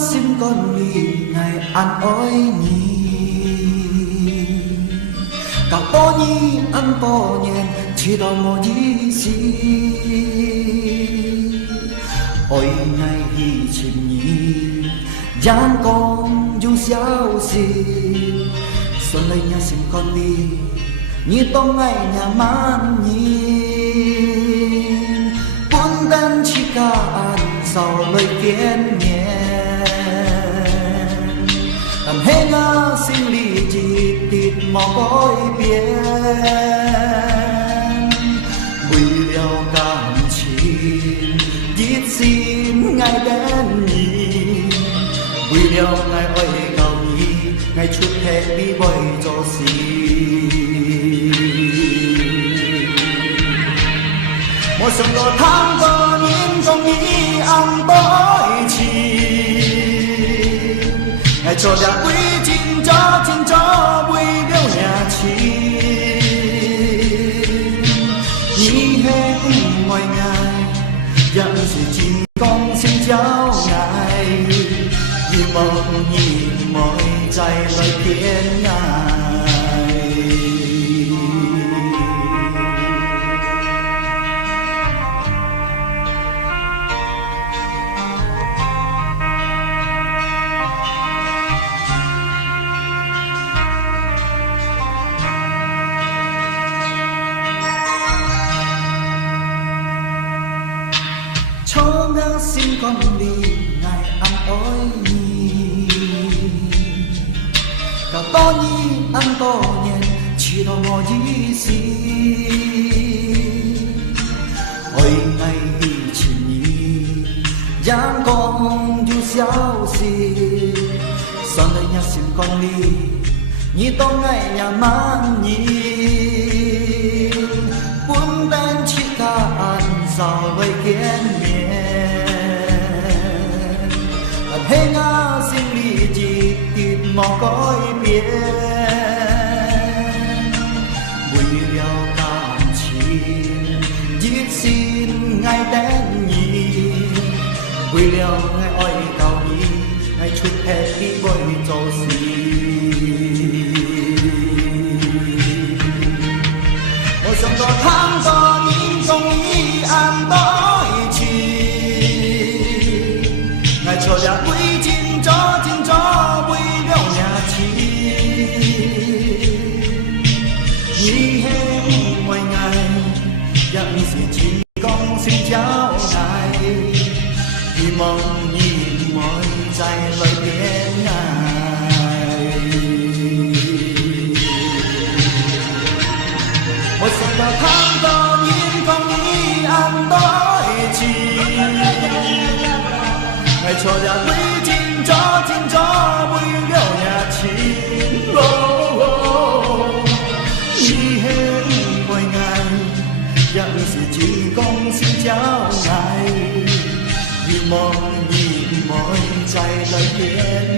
xin con đi ngày ăn ôi nhỉ cả to nhi ăn to nhẹ chỉ đòi một gì gì ôi ngày hi chim nhi giang con du xiao xì xuân lấy nhà xin con đi như to ngày nhà man nhìn buồn đan chỉ cả ăn sau lời kiến nhẹ làm hết ngã xin lì chỉ tịt mò gói biển bùi liao cảm chín giết xin ngày đến nhìn bùi liao ngày ơi cầu nhì ngày chút hè đi bơi cho xin một sớm đồ tháng có nhìn trong nghĩ ăn tối chi ngày cho đã quý chín cho quý điêu nhà chi nhí hết mọi ngày dặn sự chín con xin cháu ngài vì mong nhìn mọi trái lời khuyên ngài cho ngã xin con đi ngày ăn ôi nhì cả to nhi ăn to nhẹ chỉ đòi ngồi gì gì ôi ngày đi chỉ nhi giang con du xiao xì sao đây nhà xin con đi như to ngày nhà mang nhìn buồn đen chỉ cả ăn sao với kiến hey ngã xin lì chỉ tịt mò gói biển bùi liao cảm chín giết xin ngày đến nhì bùi liao ngày oi cầu nhì ngày chút hè đi bơi cho xin một dòng gió tháng gió nhìn trong ý an tối chi ngày cho đã quý chín cho quý đâu nhà chi nhí hết mọi ngày dặn sự chín con xin cháu ngài vì mong nhìn mọi trái lời khuyên ngài một sợi đào tháng to nhìn con nghĩ ăn tối chi ngày cho đã quý chín cho bùi điệu nhà chín đi hết mọi ngày dặn sự chỉ con xin cháu ngài vì mong nhìn mọi trái lời khuyên